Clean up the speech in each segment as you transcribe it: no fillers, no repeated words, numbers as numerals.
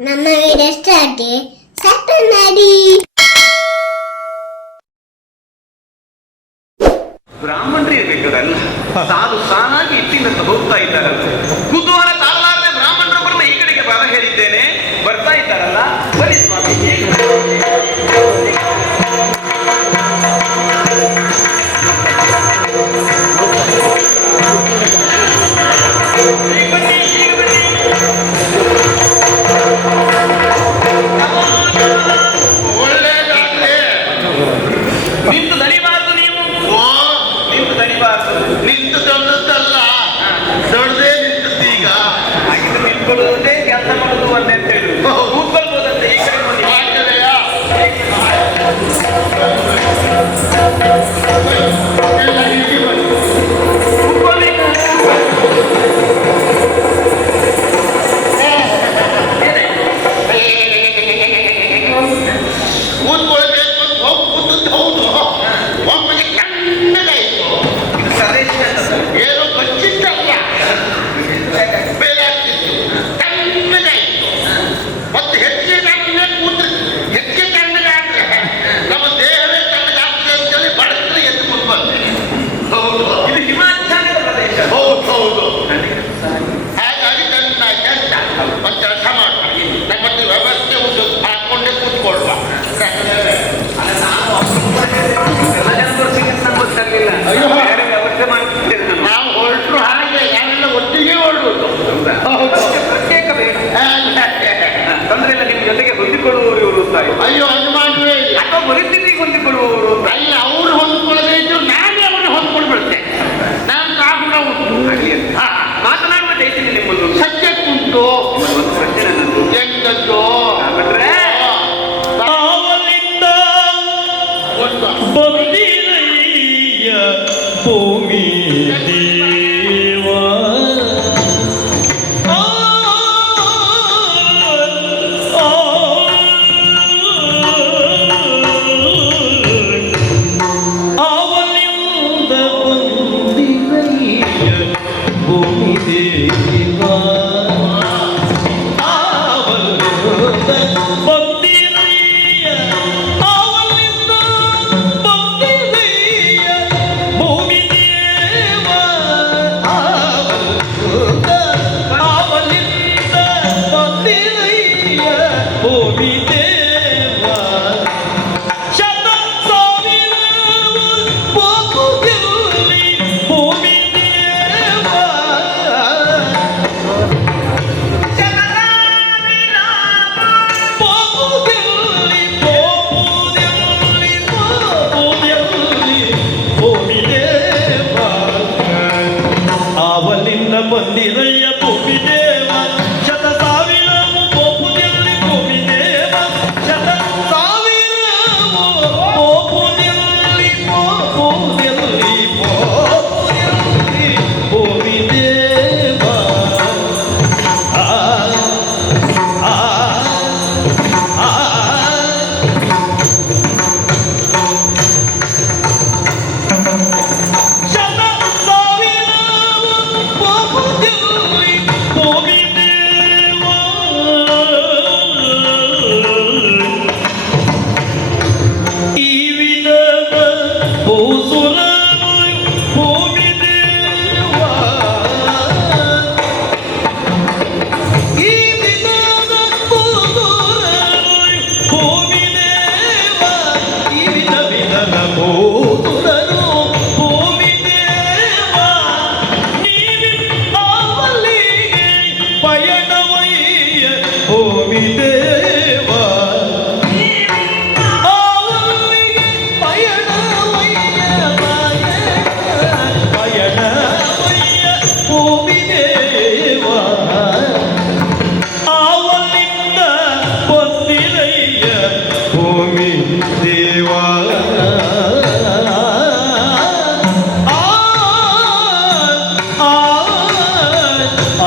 ನಮ್ಮ video start subscribe ಮಾಡಿ. ಬ್ರಾಹ್ಮಣರು ಇರಬೇಕಲ್ಲ, ಸಾಲು ಸಾಲಾಗಿ ಇಟ್ಟಿಂದ ಹೋಗ್ತಾ ಇದ್ದಾರಲ್ಲ, ಕುತೂಹಲ ತಾಳಲಾರದೆ ಬ್ರಾಹ್ಮಣರೊಬ್ಬರನ್ನ ಈ ಕಡೆಗೆ ಬರ ಹೇಳಿದ್ದೇನೆ, ಬರ್ತಾ ಇದ್ದಾರಲ್ಲ, ಬರೀ ಸ್ವಾಮಿ ನಿಂತು ದಣಿಬಾರ್ದು, ನೀವು ನಿಂತು ದಣಿಬಾರ್ದು. ನಿಂತು ದೊಡ್ಡದಲ್ಲ, ದೊಡ್ಡದೇ ನಿಂತದ್ದು ಈಗ. ಹಾಗಿದ್ರೆ ನಿಂತ್ಕೊಳ್ಳೋದೇ ಕೆಲಸ ಮಾಡೋದು ಒಂದೇ ಅಂತ ಹೇಳಿ ಕೂತ್ಕೊಳ್ಬೋದಂತೆ. ಈ ಕಡೆ ಬಂದು ಕೂತ್ಕೊಳ್ಬೇಕು ಅಂತ ಹೋಗಿ ಕೂತದ್ದು ಹೌದು. ಒಮ್ಮೆಗೆ ಕಣ್ಣಗಾಯ್ತು. ಏನೋ ಗೊತ್ತಿದ್ದಲ್ಲ, ಬೇರೆ ಆಗ್ತಿತ್ತು. ಕಣ್ಣಗಾಯ್ತು. ಮತ್ತೆ ಹೆಚ್ಚಿಗೆ ಕಣ್ಣಿಗೆ ಕೂತ್ರೆ ಹೆಚ್ಚಿಗೆ ಕಣ್ಣಗಾದ್ರೆ ನಮ್ಮ ದೇಹವೇ ಕಣ್ಣಗಾಗ್ತದೆ ಅಂತೇಳಿ ಬಡಸ್ರೆ ಎದ್ದು ಕೂತ್ಬಂದೆ. ಹೌದು, ಇದು ಹಿಮಾಚಲದ ಪ್ರದೇಶ. ಹೌದು ಹೌದು. ಹಾಗಾಗಿ ಕಣ್ಣಾಗಿ ಅಂತ ಒಂದು ಕೆಲಸ ಮಾಡ್ತಾರೆ, ನಮ್ಮಲ್ಲಿ ವ್ಯವಸ್ಥೆ ಉಂಟು, ಹಾಕೊಂಡೇ ಕೂತ್ಕೊಳ್ಬ. ಎಲ್ಲ ಜನರು ಸಿಗುತ್ತೆ ನಂಗೆ ಗೊತ್ತಾಗಲಿಲ್ಲ. ಅಯ್ಯೋ. ಬೇರೆ ವ್ಯವಸ್ಥೆ ಮಾಡ್ತಿದ್ದೇನೆ ನಾನು. ನಾವು ಹೊರಟರು ಹಾಗೆ, ನಾವೆಲ್ಲ ಒಟ್ಟಿಗೆ ಹೊರಡುವುದು. ಹೌದು. ಪ್ರತ್ಯೇಕ ಬೇಡ, ತೊಂದರೆ ಇಲ್ಲ. ನಿಮ್ಮ ಜೊತೆಗೆ ಹೊಂದಿಕೊಳ್ಳುವವರು ಇವರು ಅಂತ ಆಯ್ತು. ಅಯ್ಯೋ ಅದು ಮಾಡುವೇ ಇಲ್ಲ. ಅಥವಾ ಪರಿಸ್ಥಿತಿಗೆ ಹೊಂದಿಕೊಳ್ಳುವವರು ಅಂತ. ಅಲ್ಲ, ಅವರು ಹೊಂದ್ಕೊಳ್ಳದೇ ಇದ್ರು ನಾನೇ ಅವ್ರನ್ನ ಹೊಂದ್ಕೊಳ್ಬಿಡ್ತೇನೆ. ನಾನು ಕಾಗುಣ ಉಂಟು. ಆಗ್ಲಿ ಅಂತ. ಹಾ, ಮಾತನಾಡುವ ಚೈತನ್ಯ ನಿಮ್ಮದು ಸತ್ಯಕ್කුಂಟು. ಒಂದು ಪ್ರಶ್ನೆ ನನ್ನದು. ಎಂತದ್ದು? ಬಿಟ್ರೆ ಅವನಿಂದ ಗೊತ್ತಾ? ಬಂದಿರಯ್ಯ ಭೂಮಿ ದೇವ. ಆ, ಆ, ಅವನಿಂದ ಬಂದಿರಯ್ಯ ಭೂಮಿ ದೇವ. ಬಂದಿರಯ್ಯ ಭೂಮಿ ದೇವ, ಶತ ಸಾವಿರವು ಗೋಪುದಲ್ಲಿ ಭೂಮಿ ದೇವ, ಶತ ಸಾವಿರವು ಗೋಪುದಲ್ಲಿ ಗೋಪುದಲ್ಲಿ ಗೋಪುದಲ್ಲಿ ಭೂಮಿ ದೇವ. ಆ, ಆ, ಆ, ಶತ ಸಾವಿರವು ಗೋಪುದಲ್ಲಿ ಭೂಮಿ ದೇವ. ಈ ವಿಧದ ಭೂಸುರನು ಭೂಮಿ ದೇವ, ಈ ವಿಧದ ಭೂಸುರನು ಭೂಮಿ ದೇವ, ಈ ವಿಧ ವಿಧದ ಭೂಸುರನು ಭೂಮಿ ದೇವ. ನೀವಿರುವಲ್ಲಿಗೆ ಪಯಣವಯ್ಯ ಭೂಮಿ ದೇವ, ಅವಲ್ಲಿಗೆ ಪಯಣವಯ್ಯ ಪಯಣವಯ್ಯ ಭೂಮಿ ದೇವ. ಅವಲ್ಲಿಂದ ಬಂದಿರಯ್ಯ ಭೂಮಿ ದೇವ. ಆ, ಆ, ಆ, ಆ.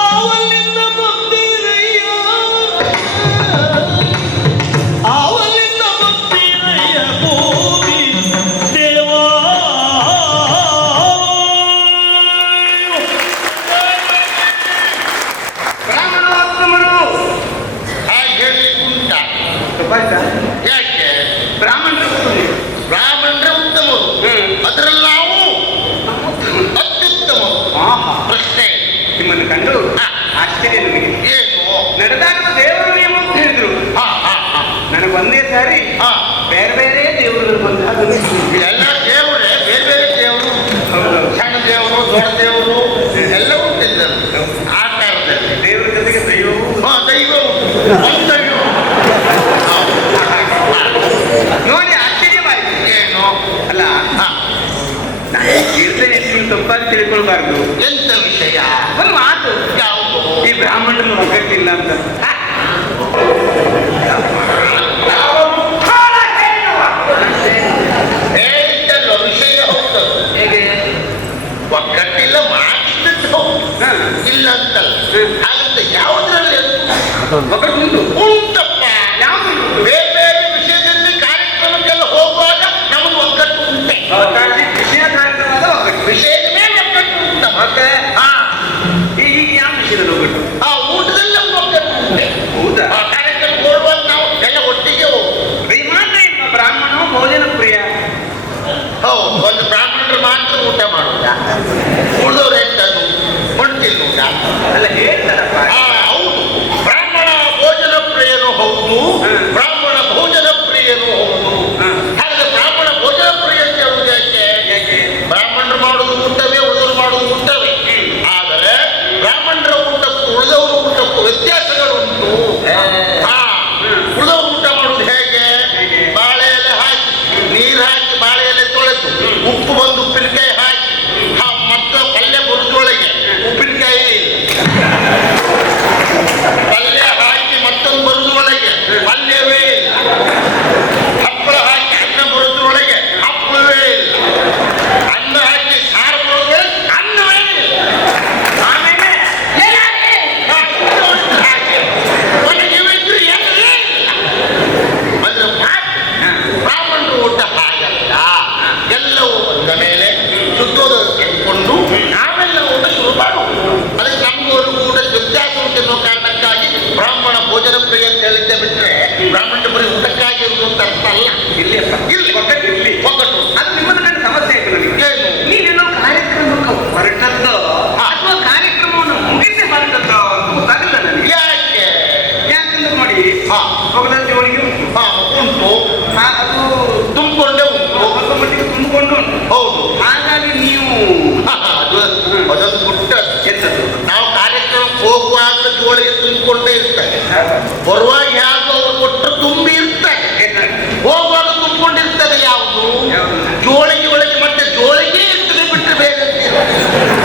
ಅವಲಿಂದ ಬಂದಿರಯ್ಯ ಅವಲಿಂದ ಬಂದಿರಯ್ಯ ಭೂಮಿ ದೇವಾ ಬ್ರಾಹ್ಮಣೋತ್ತಮರು ಹೇಳಿ ಉಂಟ ಯಾಕೆ ಬ್ರಾಹ್ಮಣರು ಬ್ರಾಹ್ಮಣರೇ ಉತ್ತಮರು ಅದರಲ್ಲಿ ನಾವು ಅತ್ಯುತ್ತಮರು ಆಹಾ ಪ್ರಶ್ನೆ ನಿಮ್ಮನ್ನು ಕಂಡು ಆಶ್ಚರ್ಯ ನನಗೆ. ಏನು ನಡೆದಾಡುವ ದೇವರು ನೀವು ಅಂತ ಹೇಳಿದ್ರು. ಹಾ ಹಾ ಹಾ ನನಗೆ ಒಂದೇ ಸಾರಿ ಹಾ ಬೇರೆ ಬೇರೆ ದೇವರುಗಳು ಬಂದಾಗ ಎಲ್ಲ ದೇವರೇ ಬೇರೆ ಬೇರೆ ದೇವರು ಸಣ್ಣ ದೇವರು ದೊಡ್ಡ ದೇವರು ಎಲ್ಲ ಉಂಟಿದ್ದರು ಆ ಕಾಲದಲ್ಲಿ ದೇವರ ಜೊತೆಗೆ ದೈವವು ಹಾ ದೈವ ಒಂದು ದೈವ ನೋಡಿ ಆಶ್ಚರ್ಯವಾಯಿತು. ಏನು ಅಲ್ಲ ಹಾ ನಾನು ಹೇಳ್ತೇನೆ ನೀವು ತಪ್ಪಾಗಿ ತಿಳ್ಕೊಳ್ಬಾರ್ದು. ಎಂತ ವಿಷಯ ಒಂದು ಮಾತು, ಯಾವುದು ಈ ಬ್ರಾಹ್ಮಣನ ಒಗ್ಗಟ್ಟಿಲ್ಲ ಅಂತ. ಹೇಳಿದ್ದಲ್ಲ ವಿಷಯ ಹೌದು ಹೇಗೆ ಒಗ್ಗಟ್ಟಿಲ್ಲ ಮಾಡಿದ್ದದ್ದು ಹೌದು ಹಾ. ಇಲ್ಲ ಅಂತಲ್ಲ ಹಾಗಂತ ಯಾವುದ್ರಲ್ಲಿ ಒಗ್ಗಟ್ಟು ಉಂಟು. ಉಂಟಪ್ಪ ಯಾವುದು ಬೇರೆ ಬೇರೆ ವಿಷಯದಲ್ಲಿ ಕಾರ್ಯಕ್ರಮಕ್ಕೆಲ್ಲ ಹೋಗುವಾಗ ನಮಗೆ ಒಗ್ಗಟ್ಟು ಉಂಟೆ ವಿಷಯ ಕಾರ್ಯಕ್ರಮದ ಒಗ್ಗಟ್ಟು. ವಿಷಯದ ಮೇಲೆ ಒಗ್ಗಟ್ಟು ಉಂಟ ಮತ್ತೆ ಹಾ ಈಗ ಯಾವ ವಿಷಯದಲ್ಲಿ ಒಗ್ಗಟ್ಟು? ಆ ಊಟದಲ್ಲಿ ನಮ್ಗೆ ಒಗ್ಗಟ್ಟು ಉಂಟೆ ಹೌದಾ? ಆ ಕಾರ್ಯಕ್ರಮ ಹೋಗುವಾಗ ನಾವು ಎಲ್ಲ ಒಟ್ಟಿಗೆ ಹೋಗುದು ಈ ಮಾತ್ರ ಇಲ್ಲ, ಬ್ರಾಹ್ಮಣ ಭೋಜನ ಪ್ರಿಯ. ಹೌದು ಒಂದು ಬ್ರಾಹ್ಮಣರು ಮಾತ್ರ ಊಟ ಮಾಡುವುದ ಉಳಿದವ್ರು ಎಂತದ್ದು ಹೊಂಟಿಲ್ಲ ಅಲ್ಲ ಹೇಳ್ತಾರಪ್ಪ. ಹೌದು ಬ್ರಾಹ್ಮಣ ಭೋಜನ ಪ್ರಿಯನು ಹೌದು ಬ್ರಾಹ್ಮಣ ಭೋಜನ ಪ್ರಿಯನು ಹೌದು ಹಾಗಾದ್ರೆ ಬ್ರಾಹ್ಮಣ ಭೋಜನ ಪ್ರಿಯ ಅಂತ ಹೇಳುವುದು ಯಾಕೆ ಯಾಕೆ? ಬ್ರಾಹ್ಮಣರು ಮಾಡುವುದು ಊಟವೇ ಉಳಿದವರು ಮಾಡುವುದು ಊಟವೇ ಆದರೆ ಬ್ರಾಹ್ಮಣರ ಊಟಕ್ಕೂ ಉಳಿದವರು ಊಟಕ್ಕೂ ವ್ಯತ್ಯಾಸಗಳುಂಟು ಹಾ ಉಳಿದವರು ಊಟ ಮಾಡುವುದು ಹೇಗೆ ಬಾಳೆ ಎಲೆ ಹಾಕಿ ನೀರು ಹಾಕಿ ಬಾಳೆ ಎಲೆ ತೊಳೆದು ಉಪ್ಪು ಬಂದು ಉಪ್ಪಿನಕಾಯಿ ಹಾಕಿ ಮತ್ತೆ ಪಲ್ಯ ಬುಡದೊಳಗೆ ಉಪ್ಪಿನಕಾಯಿ ಪಲ್ಯ ಹಾಕಿ ಮತ್ತೊಂದು ಬರುವುದರೊಳಗೆ ಪಲ್ಯವೇ ಇಲ್ಲ ಹಪ್ಪಳ ಹಾಕಿ ಅನ್ನ ಬರುವುದರೊಳಗೆ ಹಪ್ಪಳವೇ ಇಲ್ಲ ಅನ್ನ ಹಾಕಿ ಸಾರು ಬರುವುದರೊಳಗೆ ಅನ್ನವೇ ಇಲ್ಲ ಆಮೇಲೆ ಒಣಗಿವಿದ್ರು ಎಲ್ಲೇ ಇಲ್ಲ ಅಂದ್ರೆ ಬ್ರಾಹ್ಮಣರು ಊಟ ಹಾಗಲ್ಲ ಎಲ್ಲವೂ ಬಂದ ಮೇಲೆ ಶುದ್ಧೋದ ತೆಗೆದುಕೊಂಡು ನಾವೆಲ್ಲ ಊಟ ಶುರು ಮಾಡುವುದು ಅದಕ್ಕೆ ನಮಗೂ ಊಟ ವ್ಯತ್ಯಾಸ ಉಂಟೆನ್ನೋ ಕಾರಣಕ್ಕಾಗಿ ಬ್ರಾಹ್ಮಣ ಭೋಜನ ಪ್ರಿಯ ಅಂತ ಹೇಳಿದ್ದೆ ಬಿಟ್ರೆ ಬ್ರಾಹ್ಮಣ ಬರೀ ಊಟಕ್ಕಾಗಿ ಇರುವುದು ಅಂತ ಅರ್ಥ ಅಲ್ಲ ಇಲ್ಲಿ ಅಪ್ಪ. ಇಲ್ಲಿ ಒಗ್ಗಟ್ಟು ಇರ್ಲಿ. ಒಗ್ಗಟ್ಟು ಅದು ನಿಮ್ಮದು ನನ್ನ ಸಮಸ್ಯೆ ಆಯ್ತು ನನಗೆ. ಏನು ನೀನೇನೋ ಕಾರ್ಯಕ್ರಮಕ್ಕೆ ಹೊರಟದ್ದೋ ಅಥವಾ ಕಾರ್ಯಕ್ರಮವನ್ನು ಮುಗಿಸಿ ಹೊರಟದ್ದೋ ಅಂತ ಗೊತ್ತಾಗಲ್ಲ ನನಗೆ. ಯಾಕೆ ಯಾಕಂದ್ರೆ ನೋಡಿ, ಹಾ ಒಗದ ಜೋಳಿಗೆ ಉಂಟು. ಹಾ ಉಂಟು ಅದು ತುಂಬಿಕೊಂಡೇ ಉಂಟು ಸ್ವಲ್ಪ ಮಟ್ಟಿಗೆ ತುಂಬಿಕೊಂಡು ಉಂಟು. ಹೌದು ಹಾಗಾಗಿ ನೀವು ಅದೊಂದು ಪುಟ್ಟ ಎಂತದ್ದು? ನಾವು ಕಾರ್ಯಕ್ರಮಕ್ಕೆ ಹೋಗುವಾಗ ಜೋಳಿಗೆ ತುಂಬಿಕೊಂಡೇ ಇರ್ತಾರೆ ಬರುವಾಗ ಯಾವುದು ಅವರು ಕೊಟ್ಟರು ತುಂಬಿ ಇರ್ತಾರೆ ಹೋಗುವಾಗ ತುಂಬಿಕೊಂಡಿರ್ತದೆ ಯಾವುದು ಯಾವುದು? ಜೋಳಿಗೆ ಒಳಗೆ ಮತ್ತೆ ಜೋಳಿಗೆ ಇರ್ತದೆ ಬಿಟ್ಟರೆ ಬೇರೆ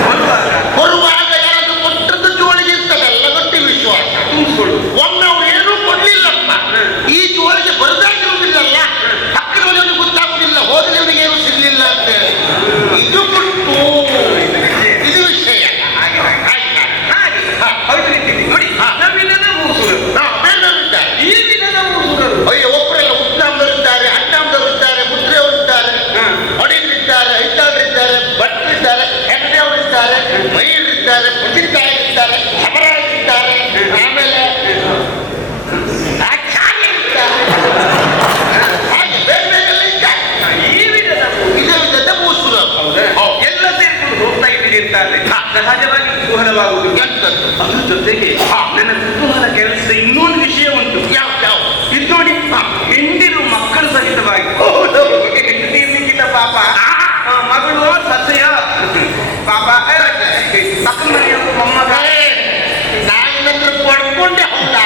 ಬರುವಾಗ ಬರುವಾಗ ಯಾರು ಕೊಟ್ಟದ್ದು ಜೋಳಿಗೆ ಇರ್ತದೆ ಎಲ್ಲ ಗಟ್ಟಿ ವಿಶ್ವಾಸ ತುಂಬಿಕೊಳ್ಳು. ಒಮ್ಮೆ ಅವ್ರು ಏನೂ ಕೊಡ್ಲಿಲ್ಲಪ್ಪ ಈ ಜೋಳಿಗೆ ಬರದಾಗಿರುವುದಿಲ್ಲಲ್ಲ ಪಕ್ಕದವನಿಗೆ ಗೊತ್ತಾಗುದಿಲ್ಲ ಹೋದವನಿಗೆ ಏನು ಸಿಗ್ಲಿಲ್ಲ ಅಂತ ಹೇಳಿ ಇದು ಬಿಟ್ಟು ಇದು ವಿಷಯ ಹಾಗೆ ಹೌದು ರೀತಿಯಲ್ಲಿ ನೋಡಿ, ನಮ್ಮಿಲ್ಲದ ಮೂಸುಗರು, ಬೇರೆಯವರಿದ್ದಾರೆ ಈ ವಿಧದ ಮೂಸುಗರು. ಅಯ್ಯೋ ಒಬ್ಬರೆಲ್ಲ ಉಪ್ನಾಮದವರಿದ್ದಾರೆ ಅಣ್ಣಾಮದವರಿದ್ದಾರೆ ಮುದ್ರೆಯವರಿದ್ದಾರೆ ಹೊಡಿಗಳಿದ್ದಾರೆ ಐತಾಳರಿದ್ದಾರೆ ಭಟ್ರಿದ್ದಾರೆ ಹೆಗಡೆಯವರಿದ್ದಾರೆ ಮೈಯರಿದ್ದಾರೆ ಪುಜಿತಾಯರಿದ್ದಾರೆ ಸಮರಾಯರಿದ್ದಾರೆ ಆಮೇಲೆ ಆಚಾರ್ಯರಿದ್ದಾರೆ ಹಾಗೆ ಬೇರೆ ಬೇರೆಲ್ಲ ಇದ್ದಾರೆ ಈ ವಿಧದ ಮೂಸು. ಇದೇ ವಿಧದ ಮೂಸುಗಳು ಹೌದು. ಎಲ್ಲ ಸೇರ್ಕೊಂಡು ಹೋಗ್ತಾ ಇದ್ದೀರಿ ಅಂತಾದ್ರೆ ಸಹಜವಾಗಿ ಕುತೂಹಲವಾಗುವುದು. ಎಂತದ್ದು? ಅದ್ರ ಜೊತೆಗೆ ನನ್ನ ಕುತೂಹಲ ಕೆಲಸದ ಇನ್ನೊಂದು ವಿಷಯ ಉಂಟು. ಯಾವ ಇದು ನೋಡಿ, ಹೆಂಡಿರು ಮಕ್ಕಳು ಸಹಿತವಾಗಿ ಹೆಂಡತಿ ಇರ್ಲಿಕ್ಕಿಲ್ಲ ಪಾಪ. ಮಗಳು ಸಸ್ಯ ಪಾಪ ಪಕ್ಕದ ಮನೆಯ ಮೊಮ್ಮಗ. ನಾನಿನತ್ರ ಪಡ್ಕೊಂಡೆ ಹೌದಾ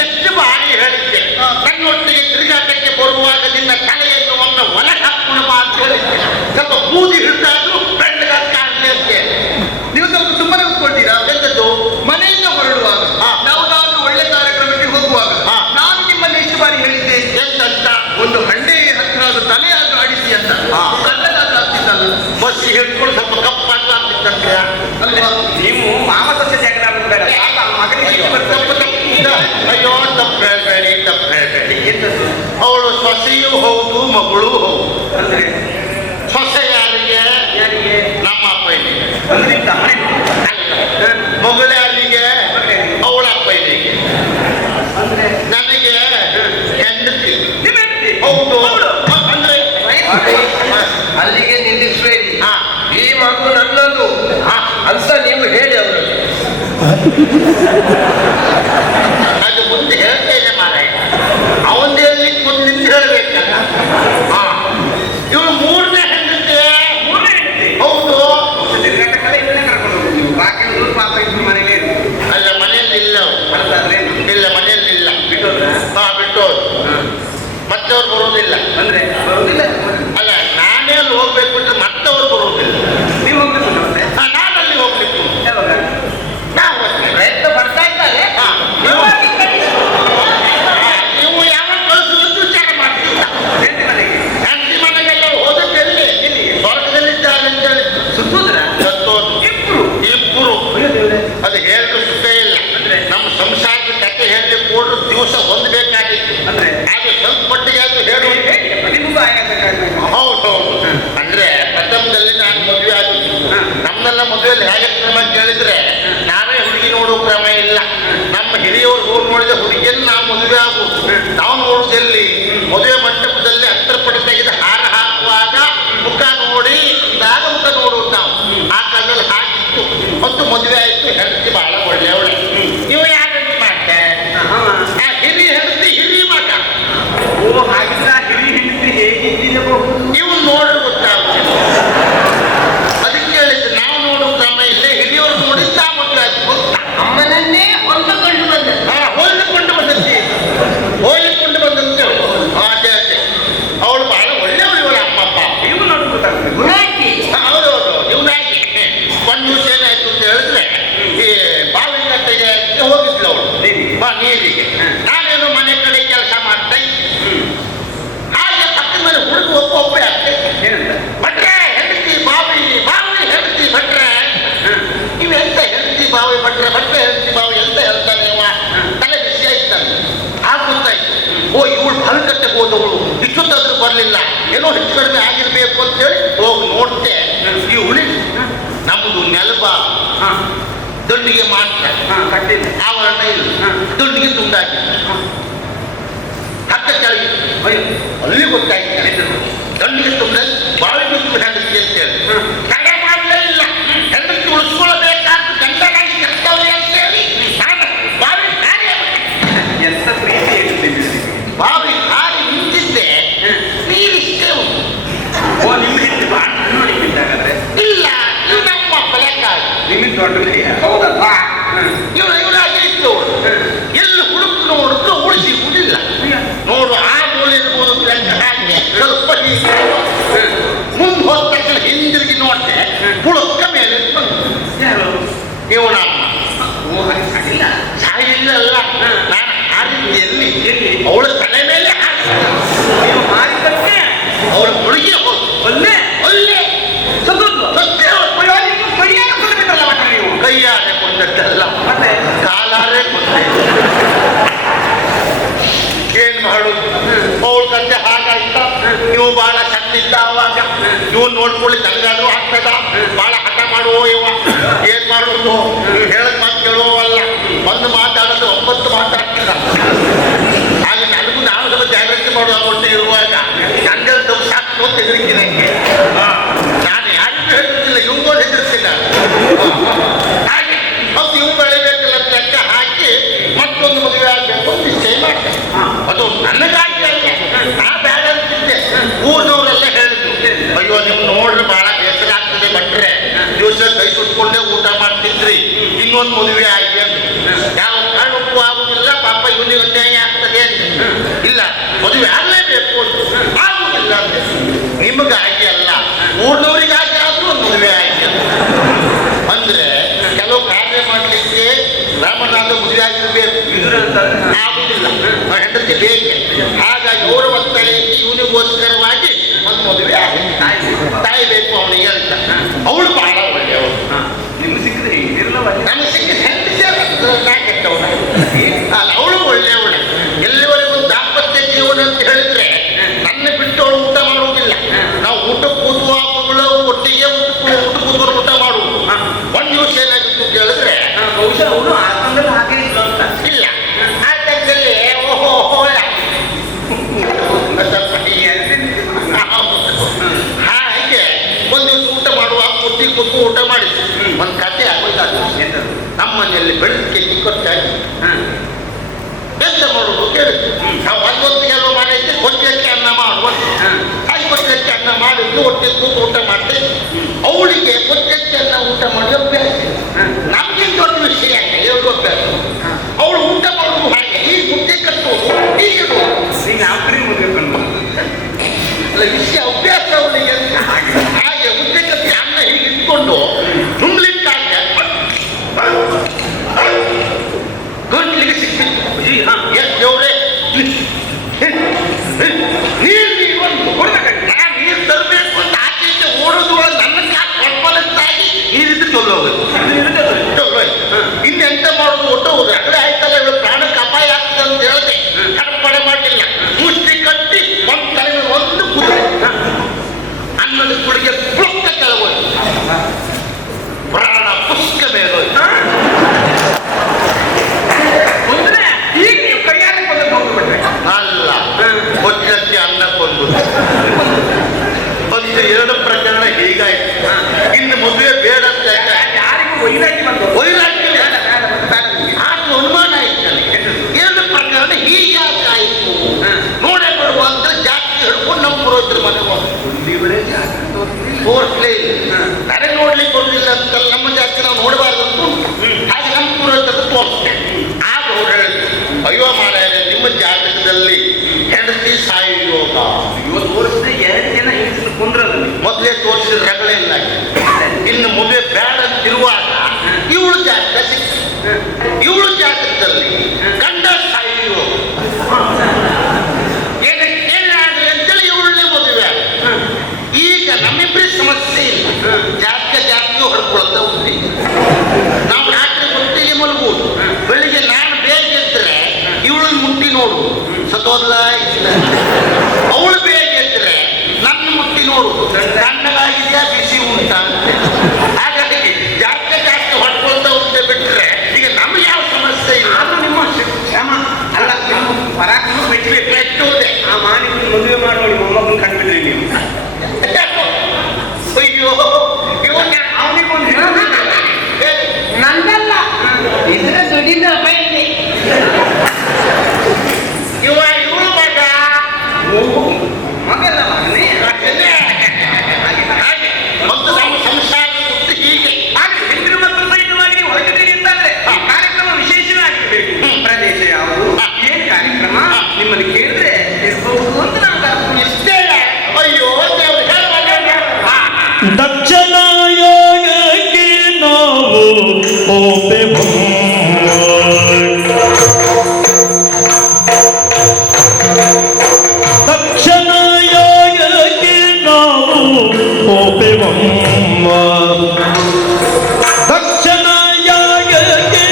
ಎಷ್ಟು ಬಾರಿ ಹೇಳಿದ್ದೆ ನನ್ನೊಟ್ಟಿಗೆ ತಿರುಗಾಟಕ್ಕೆ ಬರುವಾಗ ನಿನ್ನ ತಲೆಯನ್ನು ಒಮ್ಮೆ ಒಳಗೆ ಹಾಕೊಂಡು ಮಾತು ಹೇಳಿದ್ದೆ ಸ್ವಲ್ಪ ಬೂದಿ ಹಿಡಿದಾದ್ರು ಬೆಳ್ಳಗಾಗಿ ಕಾಣಲಿ ಅಂತೆ ನೀವು ಸ್ವಲ್ಪ ಸುಮ್ಮನೆ ಉತ್ಕೊಳ್ತೀರಾ? ಎಂತದ್ದು ಮನೆಯಿಂದ ಹೊರಡುವಾಗ ಯಾವುದಾದ್ರೂ ಒಳ್ಳೆ ಕಾರ್ಯಕ್ರಮಕ್ಕೆ ಹೋಗುವಾಗ ಹಾ. ನಾನು ನಿಮ್ಮಲ್ಲಿ ಎಷ್ಟು ಬಾರಿ ಹೇಳಿದ್ದೆ? ಎಂತಂತ ಒಂದು ಹಂಡೆ ಹತ್ತಿರದ ತಲೆಯಾಗ ಆಡಿಸಿ ಅಂತ ಕಲ್ಲದಾಗ ಆಗ್ತಿದ್ದಲ್ಲ ಬಸ್ ಹಿಡ್ಕೊಂಡು ಸ್ವಲ್ಪ ಕಪ್ಪಾಗ ಆಗ್ತಿದ್ದಂತೆ ಅಲ್ವಾ ನೀವು ಮಾಮಸಸ್ಯ ಜಾಗ ಮಗನಿಗೆ ತಪ್ಪು ತಪ್ಪಿದ್ದ ಅಯ್ಯೋ ತಪ್ಪು ಹೇಳ್ಬೇಡಿ ತಪ್ಪು ಹೇಳ್ಬೇಡಿ ಅವಳು ಸೊಸೆಯೂ ಹೌದು ಮಗಳು ಹೌದು ಅಂದ್ರೆ ಸೊಸೆ ಯಾರಿಗೆ ಯಾರಿಗೆ ನಮ್ಮ ಅಪ್ಪನಿಗೆ ಅಂದ್ರೆ ನಿಮ್ಮ ಅಮ್ಮನಿಗೆ. ಮಗಳು ಯಾರಿಗೆ ಅವಳ ಅಪ್ಪನಿಗೆ ಅಂದ್ರೆ ನನಗೆ ಹೆಂಡತಿ ನಿಮ್ಮ ಹೆಂಡತಿ. ಹೌದು ಹೌದು. ಅಂದ್ರೆ ಅಲ್ಲಿಗೆ ನಿಲ್ಲಿಸಬೇಡಿ. ಹಾ ಈ ಮಗು ನನ್ನದು ಅಂತ ನೀವು ಹೇಳಿ ಅವರು. ಅದು ಮುಂದೆ ಹೇಳ್ತೇನೆ ಮಾರಾಯ ಅವನ್ ಹೇಳಲಿಕ್ಕೆ ಮುಂದೆ ನಿಂತು ಹೇಳ್ಬೇಕಲ್ಲ ಹಾ ಇವಳು ಮೂರನೇ ಹೆಂಡತಿ ಮೂರನೇ ಹೆಂಡತಿ. ಹೌದು ತಿರುಗಾಟ ಕಡೆ ಇದನ್ನೇ ಕರ್ಕೊಂಡು ಹೋಗುದು ನೀವು. ಬಾಕಿ ಉಳಿದ ಪಾಪ ಇದ್ರು ಮನೇಲಿ ಇರು. ಅಲ್ಲ ಮನೆಯಲ್ಲಿ ಇಲ್ಲ ಅವ್ರು. ಹೊರತಾದ್ರೆ ಇಲ್ಲ ಮನೆಯಲ್ಲಿ ಇಲ್ಲ ಬಿಟ್ಟೋದ್ರ ಹಾ ಬಿಟ್ಟೋರು ಮತ್ತವ್ರು ಬರೋದಿಲ್ಲ ಅಂದ್ರೆ ಬರುವುದಿಲ್ಲ. ಅಲ್ಲ ನಾನೇ ಅಲ್ಲಿ ಹೋಗ್ಬೇಕು ಅಂದ್ರೆ ಮತ್ತವ್ರು ಬರೋದಿಲ್ಲ ನೀವು ಹೋಗ್ಬೇಕು ಮತ್ತೆ ನಾನಲ್ಲಿ ಹೋಗ್ಬೇಕು ಯಾವಾಗ ನಾವು ಪ್ರಯತ್ನ ಪಡ್ತಾ ಇದ್ದಾರೆ ಹಾ ನೀವು ಯಾವಾಗ ಕಳಿಸುವುದು ವಿಚಾರ ಮಾಡ್ತಿಲ್ಲ ಹೆಂಡತಿ ಮನೆಗೆ ಹೆಂಡತಿ ಮನೆಗೆಲ್ಲ ಹೋದದ್ದೆಲ್ಲಿ ಸ್ವರ್ಗದಲ್ಲಿದ್ದಾರೆ ಅಂತ ಹೇಳಿ ಸುತ್ತೋದ್ರ ಸತ್ತೋದು ಇಬ್ರು. ಇಬ್ಬರು ಅಯ್ಯೋ ದೇವ್ರೇ. ಅದು ಹೇಳಿದ್ರು ಸುಖ ಇಲ್ಲ ಅಂದ್ರೆ? ನಮ್ಮ ಸಂಸಾರದ ಕಥೆ ಹೇಳಲಿಕ್ಕೆ ಹೋದ್ರು ದಿವಸ ಹೊಂದಬೇಕಾಗಿತ್ತು ಅಂದ್ರೆ? ಆದ್ರೆ ಸ್ವಲ್ಪ ಮಟ್ಟಿಗೆ ಅದು ಹೇಳುವ ನಿಮಗೂ ಆಗಬೇಕಾಗ್ಬೇಕು. ಹೌದು ಅಂದ್ರೆ ಪ್ರಥಮದಲ್ಲಿ ನಾನು ಮದುವೆ ಆಗಿದ್ದು ನಮ್ಮನ್ನೆಲ್ಲ ಮದುವೆಯಲ್ಲಿ ಹೇಗೆ ಕ್ರಮ ಕೇಳಿದ್ರೆ ನಾವೇ ಹುಡುಗಿ ನೋಡೋ ಕ್ರಮ ಇಲ್ಲ ನಮ್ಮ ಹಿರಿಯವರು ಹೋಗಿ ನೋಡಿದ ಹುಡುಗಿಯನ್ನು ನಾವು ಮದುವೆ ಆಗುವುದು ನಾವು ನೋಡುವುದೆಲ್ಲಿ ಮದುವೆ ಮಂಟಪದಲ್ಲಿ ಹತ್ತಿರಪಟ್ಟು ತೆಗೆದು ಹಾರ ಹಾಕುವಾಗ ಮುಖ ನೋಡಿ ಅಂದಾಗ ಮುಖ ನೋಡುವುದು ನಾವು ಆ ಕಾಲದಲ್ಲಿ ಹಾಕಿತ್ತು ಮತ್ತು ಮದುವೆ ಆಯಿತು ಹೆಂಡತಿ ಬಹಳ ಒಳ್ಳೆಯವಳೆ ನೀವು ಯಾರಂತ ಮಾಡ್ತಾರೆ ಹಿರಿಯ ಹೆಂಡತಿ ಹಿರಿಯ ಮಗ ಓ ಹಾಗಿದ್ರೆ ಆ ಹಿರಿ ಹೆಂಡತಿ ಹೇಗಿದ್ದೀರಬಹುದು. ನೀವು ನೋಡ್ರಿ ಗೊತ್ತಾಗುತ್ತೆ ಅದಕ್ಕೆ ಹೇಳಿದ್ದು ನಾವು ನೋಡೋ ಕ್ರಮ ಇಲ್ಲೇ ಹಿರಿಯವರು ನೋಡಿದ್ದ ಮದುವೆ ಆಯ್ತು ಗೊತ್ತಾ ಅಮ್ಮನನ್ನೇ ಹೊಂದಿಕೊಂಡು ಬಂದ. ಹೋಲಿಕೊಂಡು ಬಂದದ್ದು ಹೋಲಿಕೊಂಡು ಬಂದದ್ದು ಅದೇ ಅದೇ ಅವಳು ಬಹಳ ಒಳ್ಳೆಯವಳು ಇವಳ ಅಮ್ಮಪ್ಪ ನೀವು ನೋಡಿ ಗೊತ್ತಾಗುತ್ತೆ. ಗುಣಾಕಿ. ಹೌದೌದು ಇವನಾಗಿ ಒಂದು ದಿವಸ ಏನಾಯ್ತು ಅಂತ ಹೇಳಿದ್ರೆ ಈ ಬಾವಿ ಕಟ್ಟೆಗೆ ಹೋಗಿದ್ಲು ಅವಳು ನೀರಿಗೆ ನಾನೇನು ಮನೆ ಕಡೆ ಕೆಲಸ ಮಾಡ್ತಾ ಇದ್ದೆ ಹಾಗೆ ಪಕ್ಕದ ಮೇಲೆ ಹುಡುಗ ಒಬ್ಬ ಆಗ್ತದೆ ಏನಂತ ಭಟ್ರೆ ಹೆಂಡತಿ ಬಾವಿ ಬಾವಿ ಹೆಂಡತಿ ಭಟ್ರೆ ನೀವೆಂತ ಹೆಂಡತಿ ಬಾವಿ ಭಟ್ರೆ ಭಟ್ರೆ ಹೆಂಡತಿ ಬಾವಿ ಎಂತ ಹೇಳ್ತಾನೆ ಇವ ತಲೆ ಬಿಸಿ ಆಯ್ತಾನೆ ಆಗ ಗೊತ್ತಾಯ್ತು ಓ ಇವಳು ಬಾವಿ ಕಟ್ಟೆಗೆ ಹೋದವಳು ಇಷ್ಟೊತ್ತಾದ್ರೂ ಬರಲಿಲ್ಲ ಏನೋ ಹೆಚ್ಚು ಕಡಿಮೆ ಆಗಿರ್ಬೇಕು ಅಂತ ಹೇಳಿ ಹೋಗಿ ನೋಡ್ತೆ ಈ ಉಳಿ ನಮ್ಮದು ನೆಲಬ ದೊಡ್ಡಿಗೆ ಮಾತ್ರ ಕಟ್ಟಿಲ್ಲ. ಆವರಣ ಇಲ್ಲ ದೊಡ್ಡಿಗೆ ತುಂಡಾಗಿಲ್ಲ ಹತ್ತ ಕೆಳಗೆ ಅಯ್ಯೋ ಅಲ್ಲಿ ಗೊತ್ತಾಯ್ತು ಗಂಡಿಗೆ ತುಂಬ ಬಾವಿ ಬಿಟ್ಟು ಹೆಂಡತಿ ಅಂತ ಹೇಳಿ ತಡೆ ಮಾಡಲೇ ಇಲ್ಲ ಹೆಂಡತಿ ಉಳಿಸ್ಕೊಳ್ಬೇಕಾದ ಗಂಡನಾಗಿ ಕರ್ತವ್ಯ ಅಂತ ಹೇಳಿ ನಾನು ಬಾವಿ ದಾರಿ ಎಂತ ಪ್ರೀತಿ ಹೇಳ್ತೀನಿ ಬಿಡಿ. ಬಾವಿ ದಾರಿ ನಿಂತಿದ್ದೆ ನೀರಿಷ್ಟೇ ಉಂಟು ಓ ನಿಮ್ಮ ಹೆಂಡತಿ ಬಾಳ ನೋಡಿ ಬಿಟ್ಟಾಗತ್ತೆ. ಇಲ್ಲ ಇವು ನಮ್ಮ ಫಲಕ್ಕಾಗಿ ನಿಮಗೆ ದೊಡ್ಡ ಕೈಯ ಹೌದಲ್ವಾ. ಇವರಾಗೆ ಇತ್ತು ಎಲ್ಲಿ ಹುಡುಕು ನೋಡಿದ್ರು ಉಳಿಸಿ ಉಳಿಲ್ಲ ನೋಡು ಆ ಮೂಲೆ ಇರ್ಬೋದು ಹಾಗೆ ಸ್ವಲ್ಪ ಮುಂದೆ ಹೋದ ತಕ್ಷಣ ಹಿಂದಿರುಗಿ ನೋಡ್ದೆ ಹುಡುಕ ಮೇಲೆ ಯಾರು ನೀವು ನಮ್ಮ ಓ ಹಾಗೆ ಸಾಗಿಲ್ಲ. ಸಾಯಿಲ್ಲ ಅಲ್ಲ ನಾನು ಹಾರಿದ್ದು ಎಲ್ಲಿ ಅವಳ ತಲೆ ಮೇಲೆ ನೀವು ಹಾರಿದ್ದಕ್ಕೆ ಅವಳ ಹುಡುಗಿ ಹೋದು ಒಳ್ಳೆ ಅಲ್ಲೇ ಸತ್ತೋದ್ಲು. ಸತ್ಯ ನೀವು ಕೈಯಾಗ ಕೊಡ್ಬೇಕಲ್ಲ ಮಟ್ಟ ನೀವು ಕೈಯಾರೆ ಕೊಂಡದ್ದಲ್ಲ ಮತ್ತೆ ಕಾಲಾರೆ ಕೊಂಡೆ ಏನ್ ಮಾಡುದು ಅವಳ ಕತೆ ಹಾಗಾಯ್ತ ನೀವು ಬಹಳ ಶಕ್ತಿದ್ದ ಅವಾಗ ಇವ್ ನೋಡ್ಕೊಳ್ಳಿ ನನಗಾದ್ರೂ ಆಗ್ತದ ಬಹಳ ಹಠ ಮಾಡುವ ಇವ ಏನ್ ಮಾಡುದು ಹೇಳದ್ ಮಾತು ಕೇಳುವಲ್ಲ ಒಂದು ಮಾತಾಡೋದು 9 ಮಾತಾಡ್ತಿಲ್ಲ ಹಾಗೆ ನನಗೂ ನಾನು ಸ್ವಲ್ಪ ಜಾಗೃತಿ ಮಾಡುವ ಒಟ್ಟು ಇರುವಾಗ ನಂಗೆ ಸ್ವಲ್ಪ ಸಾಕು ತೆಗಲಿಕ್ಕೆ ನಂಗೆ ನಾನು ಯಾರಿಗೂ ಹೇಳ್ತಿಲ್ಲ ಇವ್ಗೂ ಹೆದರ್ತಿಲ್ಲ ಹಾಗೆ ಮತ್ತು ಇವು ಬೆಳಿಬೇಕಲ್ಲ ಅಂತ ಲೆಕ್ಕ ಹಾಕಿ ಮತ್ತೊಂದು ಮದುವೆ ಆಗ್ಬೇಕು ಅಂತ ನಿಶ್ಚಯ ಮಾಡ್ತೇನೆ ಅದು ನನಗಾಗಿ ಅಲ್ಲ ನಾ ಬೇಡ ಅಂತಿದ್ದೆ ಊರಿನವರೆಲ್ಲ ಹೇಳಿದ್ರು ಅಯ್ಯೋ ನೀವು ನೋಡ್ರಿ ಬಹಳ ಬೇಸರ ಆಗ್ತದೆ ಭಟ್ರೆ ದಿವಸ ಕೈ ಸುಟ್ಕೊಂಡೇ ಊಟ ಮಾಡ್ತಿದ್ರಿ ಇನ್ನೊಂದು ಮದುವೆ ಆಗಿ ಅಂತ ಯಾವ ಕಾರಣಕ್ಕೂ ಆಗುದಿಲ್ಲ ಪಾಪ ಇವನಿಗೆ ಅನ್ಯಾಯ ಆಗ್ತದೆ ಅಂತ ಇಲ್ಲ ಮದುವೆ ಆಗಲೇಬೇಕು ಅಂತ ಆಗುದಿಲ್ಲ ಅಂತ ನಿಮಗಾಗಿ ಅಲ್ಲ ಊರಿನವರಿಗಾಗಿ ಆದ್ರೂ ಒಂದು ಮದುವೆ ಆಗಿ ಅಂದ್ರೆ ಕೆಲವು ಕಾರ್ಯ ಮಾಡಲಿಕ್ಕೆ ಬ್ರಾಹ್ಮಣನಾದ ಮದುವೆ ಆಗಿರ್ಬೇಕು ಆಗುದಿಲ್ಲ ಹೆಂಡತಿ ಬೇಕೆ ಹಾಗಾಗಿ ಅವರು ಒತ್ತಳೆ ಹುಡುಗಿಗೋಸ್ಕರವಾಗಿ ಒಂದು ಮದುವೆ ಆಗಿದೆ. ತಾಯಿ ಬೇಕು ಅವನಿಗೆ ಅಂತ. ಅವಳು ಬಹಳ ಒಳ್ಳೆಯವಳು. ನಿಮ್ಗೆ ಸಿಕ್ಕಿದ್ರೆ ಹಿಂಗಿರಲ್ಲ ನಮಗೆ ಸಿಕ್ಕ ಕೆಟ್ಟವಳ ಅಲ್ಲ, ಅವಳು ಒಳ್ಳೆಯವಳು. ಎಲ್ಲಿವರೆಗೂ ದಾಂಪತ್ಯ ಜೀವನ ಅಂತ ಹೇಳಿದ್ರೆ ನನ್ನ ಬಿಟ್ಟು ಅವಳು ಊಟ ಮಾಡುವುದಿಲ್ಲ. ನಾವು ಊಟ ಕೂದುವ ಒಟ್ಟಿಗೆ ಊಟ ಕೂದುವ ಊಟ ಮಾಡುವುದು. ಒಂದು ದಿವಸ ಏನಾಗಿತ್ತು ಅಂತ ಹೇಳಿದ್ರೆ ಬಹುಶಃ ಅವನು ಆತಂದಲ್ಲಿ ಹಾಗೆ ಇಲ್ಲ ಅಂತ. ಇಲ್ಲ ಆ ಟೈಮಲ್ಲಿ ಓಹೋ ಹಾಗೆ ಒಂದು ದಿವಸ ಊಟ ಮಾಡುವಾಗ ಒಟ್ಟಿಗೆ ಕೂತು ಊಟ ಮಾಡಿದ್ವಿ. ಒಂದು ಕತೆ ಆಗೋದಾದ್ರು ನಮ್ಮ ಮನೆಯಲ್ಲಿ ಬೆಳಗ್ಗೆ ಚಿಕ್ಕೊತ್ತಾಗಿ ಎಂತ ಮಾಡುವುದು ಕೇಳಿದ್ವಿ. ನಾವು ಒಂದೊತ್ತಿಗೆ ಅಲ್ವ ಮಾಡಿದ್ದೆ, ಕೊಚ್ಚಕ್ಕೆ ಅನ್ನ ಮಾಡುವುದು. ಹಾಗೆ ಕೊಚ್ಚಕ್ಕೆ ಅನ್ನ ಮಾಡಿದ್ದು ಒಟ್ಟಿಗೆ ಕೂತು ಊಟ ಮಾಡ್ತೇವೆ. ಅವಳಿಗೆ ಕೊಚ್ಚಕ್ಕೆ ಅನ್ನ ಊಟ ಮಾಡಿ ಅಭ್ಯಾಸ. ನಮ್ಗೆ ದೊಡ್ಡ ವಿಷಯ ಎರಡು ಅಭ್ಯಾಸ. ಅವಳು ಊಟ ಮಾಡುವುದು ಹಾಗೆ, ಈ ಮುದ್ದೆ ಕಟ್ಟುವುದು ಹೀಗೆ ಈಗ ಆಪ್ರಿ ಮುಂದೆ ಬಂದು ಅಲ್ಲ, ವಿಷಯ ಅಭ್ಯಾಸ ಅವಳಿಗೆ ಹಾಗೆ ಮುದ್ದೆ ಕಟ್ಟಿ ಅನ್ನ ಹೀಗೆ ಇಟ್ಕೊಂಡು ನುಂಗ್ಲಿಕ್ಕಾಗ ಗಂಟ್ಲಿಗೆ ಸಿಕ್ಬಿಟ್ಟು ದೇವ್ರೆ ನೀರು ನಾನು ನೀರು ತರಬೇಕು ಅಂತ ಆಚೆ ಓಡೋದು ನನ್ನ ಕೊಡ್ಬಲತ್ತಾಗಿ ನೀರಿದ್ದು ಚೊಲ್ಲೋಗೋದು. ಇನ್ನೆಂತ ಮಾಡೋದು ಒಟ್ಟು ರಗಳೆ ಆಯ್ತಲ್ಲ, ಇವಳು ಪ್ರಾಣಕ್ಕೆ ಅಪಾಯ ಆಗ್ತದೆ ಅಂತ ಹೇಳಿದೆ. ಕಡಪಡೆ ಮಾಡಲಿಲ್ಲ, ಮುಷ್ಟಿ ಕಟ್ಟಿ ಒಂದು ತಲೆ ಒಂದು ಕುದುರೆ ಅನ್ನದ ಕುಡಿಗೆ ಪುಕ್ಕ ಕೆಳಗೋಯ್ತು. ಪ್ರಾಣ ಪುಷ್ಕ ಮೇಲೋಯ್ತು. ಈಗ ನೀವು ಕೈಯಾರೆ ಕೊಂದು ಹೋಗ್ಬಿಟ್ರೆ ಅಲ್ಲ, ಕೊಚ್ಚಕ್ಕೆ ಅನ್ನ ಕೊಂದು. ಒಂದು ಎರಡು ಪ್ರಕರಣ ಹೀಗಾಯ್ತು. ಇನ್ನು ಮದುವೆ ಬೇಡ ಅಂತ ಯಾರಿಗೂ ವೈರಾಗ್ಯ ಬಂದು ವೈರಾಗ್ಯ ಆಗ ಅನುಮಾನ ಆಯ್ತು ನನಗೆ. ಎರಡು ಪ್ರಕರಣ ಹೀಗಾಯ್ತು ನೋಡೇ ಬರುವ ಅಂತ ಜಾಸ್ತಿ ಹಿಡ್ಕೊಂಡು ನಮ್ಮ ಪುರೋಹಿತರ ಮನೆಗೆ ತೋರಿಸ್ಲೇ ಇಲ್ಲ. ನನಗೆ ನೋಡ್ಲಿಕ್ಕೆ ಬರುದಿಲ್ಲ ಅಂತ ನಮ್ಮ ಜಾಸ್ತಿ ನಾವು ನೋಡಬಾರ್ದು ಅಂತ ಉಂಟು. ಹಾಗೆ ನಮ್ಮ ಪುರೋಹಿತರು ತೋರಿಸ್ತೇವೆ. ಆಗ ಅವ್ರು ಹೇಳಿದ್ರು, ಅಯ್ಯೋ ಮಾರಾಯ ನಿಮ್ಮ ಜಾತಕದಲ್ಲಿ ಹೆಂಡತಿ ಸಾಯಿ ಯೋಗ. ಇವತ್ತು ತೋರಿಸಿದ್ರೆ 2 ಜನ ಹೆಂಗಸರು ಕೊಂದ್ರಲ್ಲಿ ಮೊದಲೇ ತೋರಿಸಿದ ರಗಳೆ ಇಲ್ಲ. ಇನ್ನು ಮದುವೆ ಬೇಡ ಅಂತಿರುವಾಗ ಇವಳು ಜಾತಕ ಸಿಕ್ತು. ಇವಳು ಜಾತಕದಲ್ಲಿ ಗಂಡ ಸಾಯಿ ಯೋಗ. ಏನಾದ್ರೆ ಅಂತೇಳಿ ಇವಳನ್ನೇ ಮದುವೆ. ಈಗ ನಮ್ಮಿಬ್ಬರಿ ಸಮಸ್ಯೆ ಇಲ್ಲ. ಜಾತಕ ಹೊಡ್ಕೊಳ್ತಾ ಉಂಟು. ನಾವು ರಾತ್ರಿ ಒಟ್ಟಿಗೆ ಮಲಗುವುದು. ಬೆಳಿಗ್ಗೆ ನಾನು ಬೇಗ ಎದ್ದರೆ ಇವಳನ್ನು ಮುಟ್ಟಿ ನೋಡು ಸತೋದ್ಲ ಇಲ್ಲ. ಅವಳು ಬೇಗ ಎದ್ದರೆ ನನ್ನ ಮುಟ್ಟಿ ನೋಡು ತಣ್ಣಗಾಗಿದೆಯಾ ಬಿಸಿ ಉಂಟಾ ಅಂತ. ಹಾಗಾಗಿ ಜಾತಕ ಹೊಡ್ಕೊಳ್ತಾ ಉಂಟೆ ಬಿಟ್ರೆ ಈಗ ನಮ್ಗೆ ಯಾವ ಸಮಸ್ಯೆ ಇಲ್ಲ. ಆದ್ರೂ ನಿಮ್ಮ ಶ್ರಮ ಅಲ್ಲ, ನಿಮ್ಮ ಪರಾಕ್ರಮ ಬೆಟ್ಟುವುದೇ. ಆ ಮಾಡಿ ಮದುವೆ ಮಾಡುವ ಮೊಮ್ಮಕ್ಕಳು ಕಂಡುಬಿಟ್ರಿ ನೀವು. ಅಯ್ಯೋ ಇವನ್ನ ಅವನಿಗೊಂದು ನಂದಲ್ಲ, ಇದರ ದುಡಿದ ಬೈಲಿ ಇವಳು ಮಗ ಮಗಲ್ಲ ಮಗನೇ. ಹಾಗೆ ಮತ್ತು ನಮ್ಮ ಸಂಸಾರ ಮುಟ್ಟು ಹೀಗೆ ಹಾಗೆ ಹೆಂಗರು ಮಕ್ಕಳು ಸಹಿತವಾಗಿ ನೀವು ಹೊರಗಿದ್ದೀರಿ ಅಂತಂದ್ರೆ ಕಾರ್ಯಕ್ರಮ ವಿಶೇಷವೇ ಆಗಿರಬೇಕು. ಪ್ರದೇಶ ಯಾವುದು, ಏನ್ ಕಾರ್ಯಕ್ರಮ ನಿಮ್ಮಲ್ಲಿ ಕೇಳಿದ್ರೆ ಇರ್ಬಹುದು ಅಂತ ನಾವು ಕರ್ಕೊಂಡು ಇಷ್ಟೇ. ಅಯ್ಯೋ ದೇವ್ರು ದಕ್ಷಿಣಾಯನಕ್ಕೆ ನಾವು ಹೋಪೆವು. ದಕ್ಷಿಣಾಯನಕ್ಕೆ ನಾವು ಹೋಪೆವಮ್ಮ. ದಕ್ಷಿಣಾಯನಕ್ಕೆ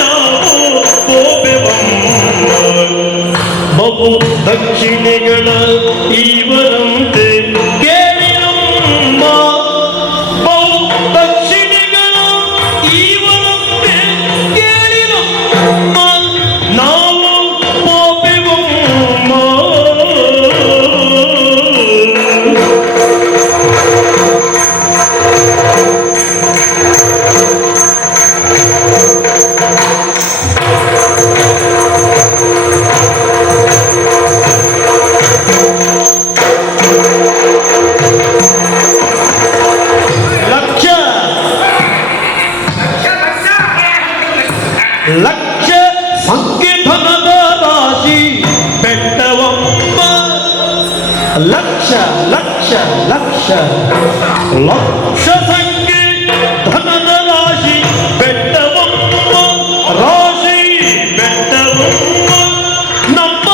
ನಾವು ಹೋಪೆವಮ್ಮ. ಬಹು ದಕ್ಷಿಣೆಗಳ ಇವರಂತೆ ಕೇಳಿರಮ್ಮ. ಬಹು ದಕ್ಷಿಣೆಗಳ ಇವರಂತೆ ಕೇಳಿರಮ್ಮ. ನಾವು ಹೋಪೆವಮ್ಮ. ಲಕ್ಷ ಸಂಖ್ಯೆಧನದ ರಾಶಿ ಬೆಟ್ಟವಮ್ಮ. ಲಕ್ಷ ಲಕ್ಷ ಲಕ್ಷ ಲಕ್ಷ ಸಂಖ್ಯೆ ಧನದ ರಾಶಿ ಬೆಟ್ಟವಮ್ಮ. ರಾಶಿ ಬೆಟ್ಟವಮ್ಮ. ನಮ್ಮ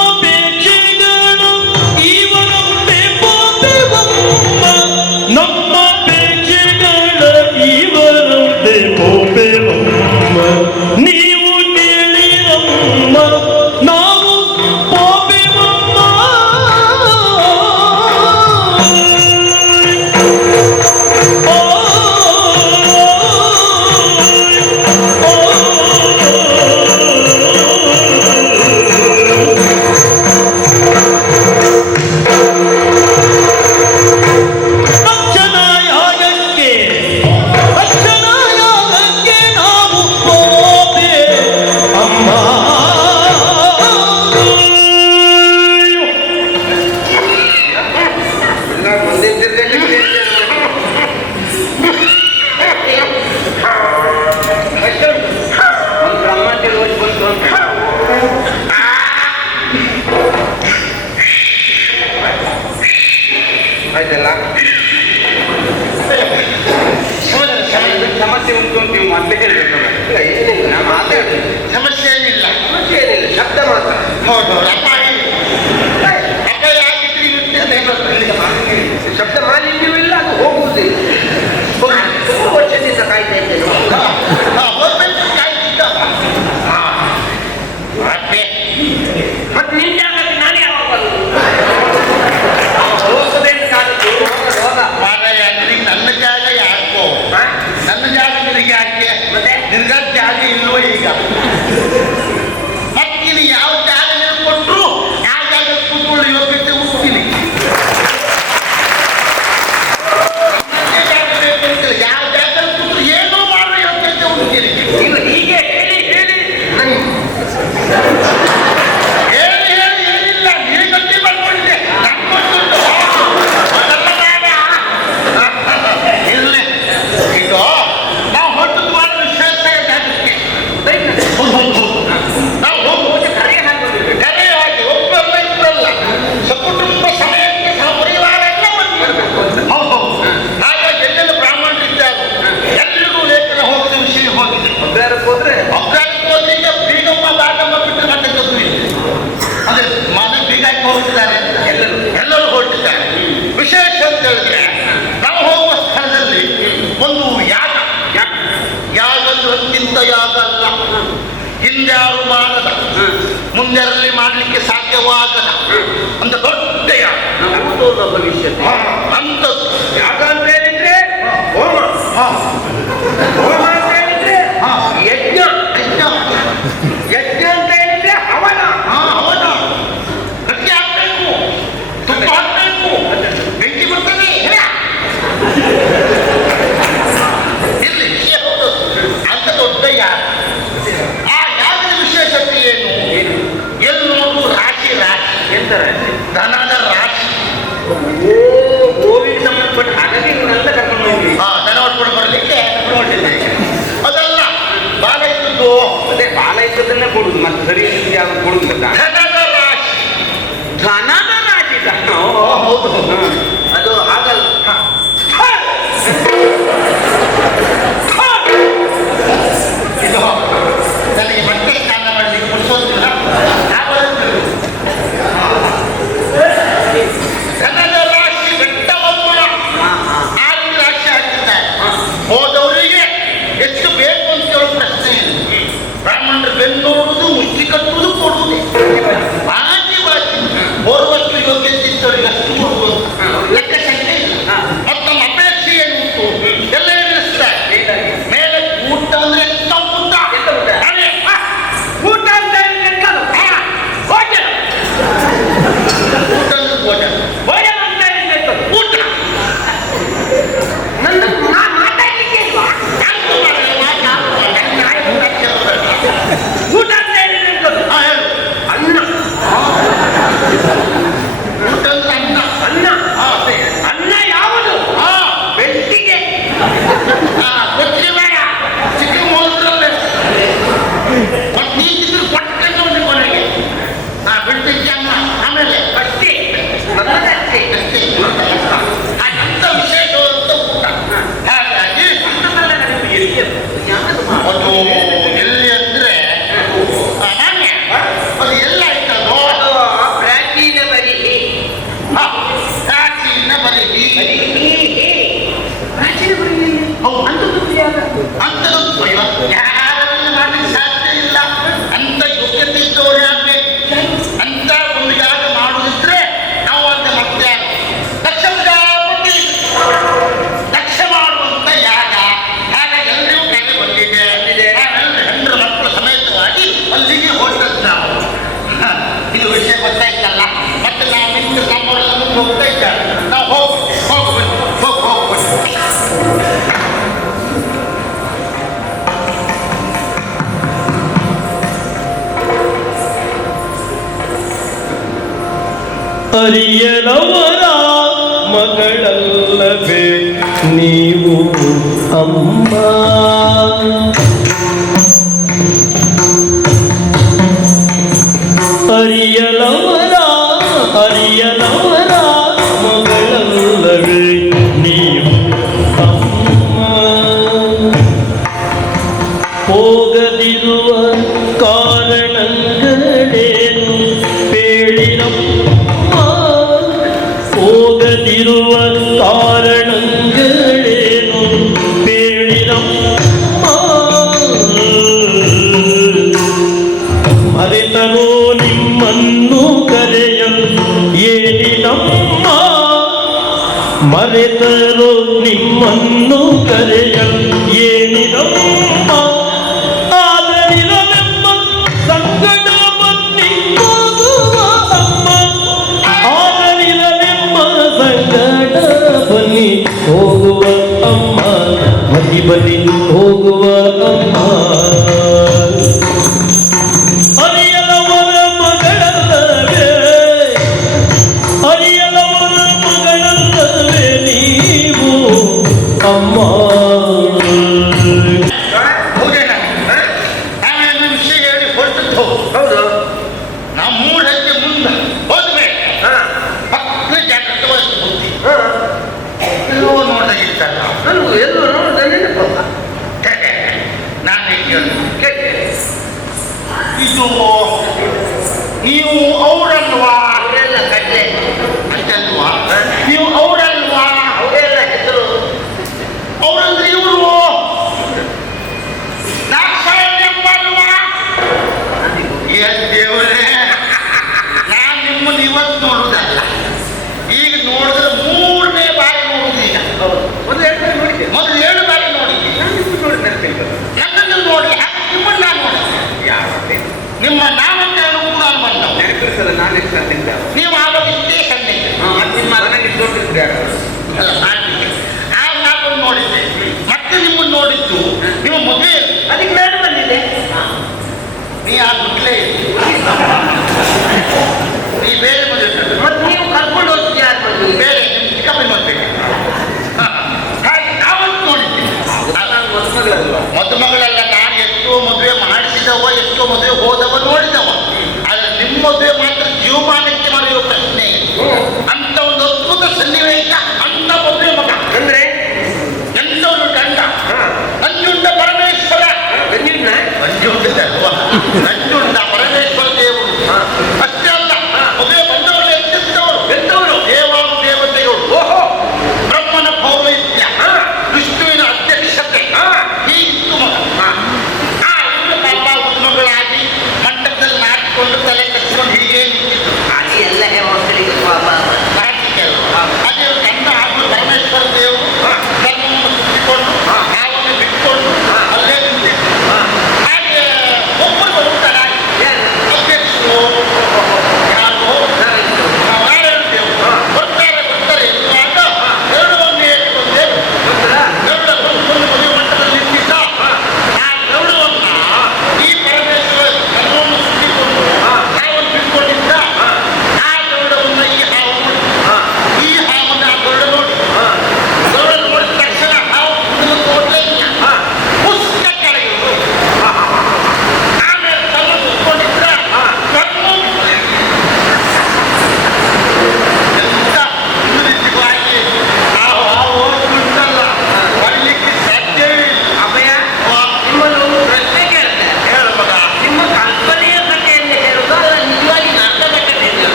ಹೌದು ಅಪ್ಪ ಹೇಳಿ. ಅಪ್ಪ ಯಾಕಿದ್ರಿ ಇರ್ತೇನೆ ಶಬ್ದ ಮಾಲಿನ್ಯವಿಲ್ಲ, ಅದು ಹೋಗುವುದಿಲ್ಲ. ತುಂಬ ವರ್ಷದಿಂದ ಕಾಯ್ತಾ ಇದ್ದೇನೆ. ಹೋಗ್ಬೇಕು ಕಾಯ್ತಿದ್ದ. ಮತ್ತೆ ನಿನ್ನ ಜಾಗಕ್ಕೆ ನಾನು ಯಾವಾಗ ಬರುವುದು? ಹೋಗದೇನು ಕಾಲದ್ದು ಹೋಗ. ಮಾರಾಯ ನಿನಗೆ ನನ್ನ ಜಾಗ ಯಾಕೋ? ನನ್ನ ಜಾಗ ನಿನಗೆ ಯಾಕೆ? ಮತ್ತೆ ನಿನಗ ಜಾಗ ಇಲ್ವೋ ಈಗ? ಮತ್ತೆ ನೀನು ಯಾವ ಜಾಗ ನಿನಗೆ ಕೊಟ್ಟರು ಆ ಜಾಗ ಕೂತ್ಕೊಂಡು ಯೋಗ್ಯತೆ ಹುಡ್ತೀನಿ. ಯಾವ ಜಾಗ ಕೂತ್ರು ಏನೋ ಮಾಡುವ ಯೋಗ್ಯತೆ ಹುಡ್ತೀನಿ. ನೀವು ಹೀಗೆ ಹೇಳಿ ಹೇಳಿ ನನ್ನ ಏನಿಲ್ಲ ನೀನು ಗಟ್ಟಿ ಬರ್ಕೊಂಡಿದ್ದೆ ನನ್ಗೊಂದು ಇಲ್ಲೇ ಈಗ ನಾವು ಹೊಟ್ಟದ್ದು ಮಾಡೋ ವಿಶ್ವಾಸ ಜಾಗಕ್ಕೆ ನಾವು ಹೋಗುವುದು ಕರೆ ಹಾಕೋದಿಲ್ಲ. ಕರೆ ಹಾಕಿ ಒಬ್ಬರಲ್ಲ ಇಬ್ಬರಲ್ಲ ಸಕುಟುಂಬ ಸಮಯಕ್ಕೆ ಸಹಪರಿವಾರ ಎಲ್ಲ ಬಂದಿರಬೇಕು. ಹೌದು ಹಾಗಾಗಿ ಎಲ್ಲೆಲ್ಲ ಬ್ರಾಹ್ಮಣರಿದ್ದಾರೆ ಎಲ್ರಿಗೂ ಲೇಖನ ಹೋಗಿದ ವಿಷಯ ಹೋಗಿದೆ. ಒಬ್ಬರಕ್ಕೆ ಹೋದ್ರೆ ಅಬ್ರಾಹಿಂ ಹೋದ್ರಿಗೆ ಬೀಗಮ್ಮ ಬಾಗಮ್ಮ ಬಿಟ್ಟು ಮತ್ತೆ ತಪ್ಪು ಅಂದ್ರೆ ಮನೆ ಬೀಗಾಕಿ ಹೋಗಿದ್ದಾರೆ ಎಲ್ಲರೂ ಹೊರಟಿದ್ದಾರೆ. ವಿಶೇಷ ಅಂತ ಹೇಳಿದ್ರೆ ನಾವು ಹೋಗುವ ಸ್ಥಳದಲ್ಲಿ ಒಂದು ಯಾಗ ಯಾಗಂದ್ರೆ ಅತ್ಯಂತ ಯಾಗ ಅಲ್ಲ, ಹಿಂದ್ಯಾರು ಮಾಡದ ಮುಂದೆರಲ್ಲಿ ಮಾಡಲಿಕ್ಕೆ ಸಾಧ್ಯವಾಗದ ಅಂತ ದೊಡ್ಡ ಯಾಗ. ಭೂತೋರ್ವ ಭವಿಷ್ಯತೆ ಅಂಥದ್ದು ಯಾಗ ಅಂತ ಹೇಳಿದ್ರೆ ಹೋಮ, ಹೋಮ ಅಂತ ಹೇಳಿದ್ರೆ ಯಜ್ಞ, ಯಜ್ಞ ಅಂತ ಹೇಳಿದ್ರೆ ಹವನ. ಅವನ ಗಟ್ಟಿ ಹಾಕ್ಬೇಕು, ತುಪ್ಪ ಹಾಕ್ಬೇಕು, ಬೆಂಕಿ ಬರ್ತದೆ. ಇಲ್ಲಿ ವಿಷಯ ಹೌದು. ಅಂತ ದೊಡ್ಡ ಯಾಗ. ಆ ಯಾಗದ ವಿಶೇಷತೆ ಏನು? ಎಲ್ಲಿ ನೋಡು ರಾಶಿ ರಾಶಿ ಎಂತ ರಾಶಿ? ದನದ ರಾಶಿ. ಗೋವಿಗೆ ಸಂಬಂಧಪಟ್ಟ ಹಾಗಾಗಿ ಇವನ್ನೆಲ್ಲ ಕರ್ಕೊಂಡು ಹೋಗಿ ದನ ಹೊಟ್ಕೊಂಡು ಬರಲಿಕ್ಕೆ ನೋಡಿದ್ದೆ. ಅದಲ್ಲ ಬಾಲ ಇದ್ದದ್ದು ಅದೇ ಬಾಲ ಇದ್ದದನ್ನೇ ಕೊಡುದು, ಮತ್ತೆ ಸರಿ ಯಾವ್ದು ಕೊಡುದಿಲ್ಲ. ಧನದ ರಾಶಿ. ಧನದ ರಾಶಿ. ಹೌದು ಅದು ಆಗಲ್ಲ. ಇದು ನನಗೆ ಬಟ್ಟೆ ಸ್ನಾನ ಮಾಡಲಿಕ್ಕೆ ಮುಡಿಸೋದಿಲ್ಲ. ಧನದ ರಾಶಿ ಬೆಟ್ಟವೊಬ್ಬರ ಆರು ರಾಶಿ ಹಾಕಿದ್ದಾರೆ. ಹೋದವರಿಗೆ ಎಷ್ಟು ಬೇಕು ಅಂತ ಹೇಳೋ ಪ್ರಶ್ನೆ ಏನು? ಬ್ರಾಹ್ಮಣರು ಬೆನ್ನೋಡುವುದು, ಮುಷ್ಟಿ ಕಟ್ಟುವುದು, ಕೊಡುವುದೇ ಬಾಜಿ ಬಾಜಿ. ಓರ್ವಷ್ಟು ಯೋಗ್ಯತೆ ಇದ್ದವರಿಗೆ ಅಷ್ಟು ಕೊಡುವುದು ಲೆಕ್ಕ ಸಂಖ್ಯೆ ಇಲ್ಲ. ಮತ್ತು ನಮ್ಮ ಅಪೇಕ್ಷೆ ಏನು ಉಂಟು ಎಲ್ಲ ಎದುರಿಸ್ತಾರೆ. ಮೇಲೆ ಊಟ ಅಂದ್ರೆ ಎಂತ ಊಟ? ಅದೇ, ಊಟ ಅಂತ ಹೇಳಿದ್ರೆ ಭೋಜನ. ಊಟ ಅಂದ್ರೆ ಭೋಜನ. ಭೋಜನ ಅಂತ ಹೇಳಿದ್ರೆ ಊಟ ನನ್ನ ನಾನು ಮಾತಾಡ್ಲಿಕ್ಕೆ ಇಲ್ವಾ? ಯಾಕೆ ಮಾಡಲ್ಲ? ನನ್ನ ನಾಯಿ ಊಟ ಕೇಳ್ತಾರೆ. ಊಟ ಅಂತ ಹೇಳಿದ್ರೆ ಹೇಳು. ಅನ್ನ. ಊಟ ಅಂದ್ರೆ ಅನ್ನ. ಅನ್ನ ಹಾ. ಅನ್ನ ಯಾವುದು? ಹಾ. ಬೆಟ್ಟಿಗೆ. ಗೊತ್ತಿಗೆ ಬೇಡ, ಚಿಕ್ಕ ಹೋದ್ರಲ್ಲೇ ಮತ್ತೆ ನೀಗಿದ್ರು ಕೊಟ್ಟೆ ಕೊನೆಗೆ ಬಿಡ್ತಿದ್ದೆ ಅನ್ನ. ಆಮೇಲೆ ಅಷ್ಟೇ ನನ್ನದಷ್ಟೇ. ಅಷ್ಟೇ ಅದಂತ ವಿಶೇಷವಾದಂತ ಊಟ. ಹಾಗಾಗಿ ಅನ್ನದಲ್ಲ ನನಗೆ ಎಲ್ಲಿ ಯಾವುದು ಅದು ಎಲ್ಲಿ ಅಂದ್ರೆ ನಾಣ್ಯ ಅದು ಎಲ್ಲ ಆಯ್ತದೋ ಪ್ರಾಚೀನ ಬರಿಹಿ. ಪ್ರಾಚೀನ ಬರಿಹಿ. ಪ್ರಾಚೀನ ಬರಿಹಿ ಹೌದು. ಅಂತದ್ದು ಯಾಗ. ಅಂಥದ್ದು ಯಾರಲ್ಲಿ ಮಾಡಲಿಕ್ಕೆ ಸಾಧ್ಯ ಇಲ್ಲ. ಅಂತ ಯೋಗ್ಯತೆ ಇದ್ದವರು ಯಾಗಬೇಕು. ಅಂತ ಒಂದು ಯಾಗ ಮಾಡುದಿದ್ರೆ ನಾವು ಅಂತ ಮತ್ತೆ ದಕ್ಷ ಪ್ರಜಾಪತಿ ದಕ್ಷ ಮಾಡುವಂತ ಯಾಗ. ಹಾಗಾಗಿ ಎಲ್ಲರಿಗೂ ಕರೆ ಬಂದಿದೆ. ನಾವೆಲ್ಲ ಹೆಣ್ಣು ಮಕ್ಕಳ ಸಮೇತವಾಗಿ ಅಲ್ಲಿಗೆ ಹೊರಟದ್ದು ನಾವು. ಇದು ವಿಷಯ ಗೊತ್ತಾಯ್ತಲ್ಲ. ಮತ್ತೆ ನಾವು ನಿಂತು ನಮ್ಮವರೆಲ್ಲ ಮುಂದೆ ಹೋಗ್ತಾ ಇದ್ದಾರೆ. ನಾವು ಹೋಗ್ಬಿಟ್ಟು ಅರಿಯಲವರ ಮಗಳಲ್ಲವೇ ನೀವು ಅಮ್ಮ. ಅರಿಯಲವರ ಮಗಳಲ್ಲವೇ ನೀವು ಅಮ್ಮ. ಹೋಗದಿರುವ ಕಾರಣಗಳೇನು ಒಲಿಸದಿರುವ ಕಾರಣಗಳೇನು ಬೇಡಿರಮ್ಮ ಮರೆತರೋ ನಿಮ್ಮನ್ನು ಕರೆಯಲು ಏನಿನಮ್ಮ ಮರೆತರೋ ನಿಮ್ಮನ್ನು ಕರೆಯಲು ಏನಿನಮ್ಮ ಆದರಿರಲೆಮ್ಮ ಸಂಕಟ ಬನ್ನಿ ಹೋಗುವ ಅಮ್ಮ ಆದರಿರಲೆಮ್ಮ ಸಂಕಟ ಬನ್ನಿ ಹೋಗುವ ಅಮ್ಮ ಬನ್ನಿ ಬನ್ನಿ ಹೋಗುವ ಅಮ್ಮ ಅರಿಯಲವರ ಮಗಳಲ್ಲವೇ ಅರಿಯಲವರ ಮಗಳಲ್ಲವೇ ನೀವು ಅಮ್ಮ ಹೌದೇನ ನಾವೇನು ವಿಷಯ ಹೇಳಿ ಹೊರಟಿದ್ದು ಹೌದು ನಾವು 3 ಹೆಜ್ಜೆ ಮುಂದೆ ಹೋದ್ಮೇಲೆ ಹಾ ಪಕ್ಕ ಜಾಗ್ರತೆ ವಹಿಸಿ ಬುದ್ಧಿ ಹಾ ಎಲ್ಲೋ ನೋಡ್ದಾಗ ಇರ್ತಲ್ಲ ನನಗೂ ಎಲ್ಲೂ ನೋಡಿದ್ರೆ ನೆನಪಲ್ಲ ನಾನು ಕೇಳಿ ಕೇಳಿ ಇದು ನೀವು ಅವರಲ್ವಾ ಅವರೆಲ್ಲ ಕಡ್ಲೆ ಅಂತಲ್ವಾ ನೀವು ಅವರಲ್ವಾ ಅವರೆಲ್ಲ ಹೆಸರು ಅವರಂದ್ರೆ ಇವರು ನಾಲ್ಕಲ್ವಾ ದೇವರೇ ನಾನು ನಿಮ್ಮನ್ನು ಇವತ್ತು ನೋಡುದಲ್ಲ ಈಗ ನೋಡಿದ್ರೆ 3ನೇ ಬಾರಿ ನೋಡುದು ಈಗ ಒಂದು ಎರಡು ಬಾರಿ ನೋಡಿದ್ದೆ ಮೊದಲು 7 ಬಾರಿ ನೋಡಿದ್ದೆ ನಾನು ನಿಮ್ಗೆ ನೋಡಿ ನೆನಪಿಲ್ಲ ನನ್ನನ್ನು ನೋಡಿ ಹಾಗೆ ನಿಮ್ಮನ್ನು ನಾನು ನೋಡಿದ್ದೆ ಯಾವತ್ತೇ ನಿಮ್ಮ ನಾಮಕರಣ ಕೂಡ ಬಂದವು ನೆನಪಿಸದ ನಾನು ಎಷ್ಟು ಅಂತಿದ್ದ ನೀವು ಆವಾಗ ಇಷ್ಟೇ ಸಣ್ಣ ನಿಮ್ಮ ನನಗೆ ತೋರಿಸಿದ್ರೆ ಯಾರು ಆಗ ನಾನು ನೋಡಿದ್ದೆ ಮತ್ತೆ ನಿಮ್ಮನ್ನು ನೋಡಿದ್ದು ನಿಮ್ಮ ಮದುವೆ ಅದಕ್ಕೆ ನಾನು ಬಂದಿದ್ದೆ ನೀ ಆ ಮಕ್ಕಳೇ ನೀ ಬೇರೆ ಮದುವೆ ಮತ್ತೆ ನೀವು ಕರ್ಕೊಂಡು ಹೋಗ್ತೀವಿ ಯಾರು ಬಂದು ಬೇರೆ ನಿಮ್ಮ ಚಿಕ್ಕಪ್ಪನ ಮದುವೆ ಹಾಗೆ ನಾವಂತ ನೋಡಿದ್ದೆ ನಾನು ಒಂದು ಮಗಳಲ್ವಾ ಮದುಮಗಳೆಲ್ಲ ನಾನು ಎಷ್ಟೋ ಮದುವೆ ಮಾಡಿಸಿದವ ಎಷ್ಟೋ ಮದುವೆ ಹೋದವ ನೋಡಿದವ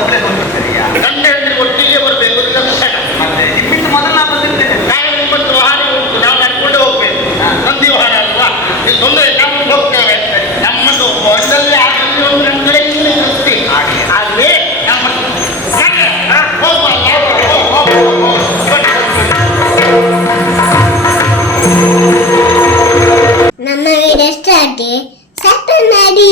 ಒಬ್ಬಳೆ ಬಂದು ಸರಿಯಾ? ಗಂಡ ಹೆಂಡತಿ ಒಟ್ಟಿಗೆ ಬರಬೇಕು ಲಕ್ಷಣ. ಮತ್ತೆ ನಿಮ್ಮಿಂದ ಮೊದಲು ನಾ ಬಂದಿರ್ತೇನೆ. ನಾನು ನಿಮ್ಮತ್ತು ವಾಹನ ಉಂಟು, ನಾವು ನಡ್ಕೊಂಡು ಹೋಗ್ಬೇಕು. ನಂದಿ ವಾಹನ ಅಲ್ವಾ, ಇದು ತೊಂದರೆ ಇಲ್ಲ, ನಾವು ಹೋಗ್ತೇವೆ. ನಮ್ಮದು ಒಂದಲ್ಲಿ ಆಗಲಿ ಒಂದು ನಮ್ಮ ಕಡೆ ಇಲ್ಲಿ ಇರುತ್ತೆ. ಆದ್ರೆ ನಮ್ಮ ನಮ್ಮ ವಿಡಿಯೋ ಸ್ಟಾರ್ಟ್ ಸೆಟ್ ಮಾಡಿ.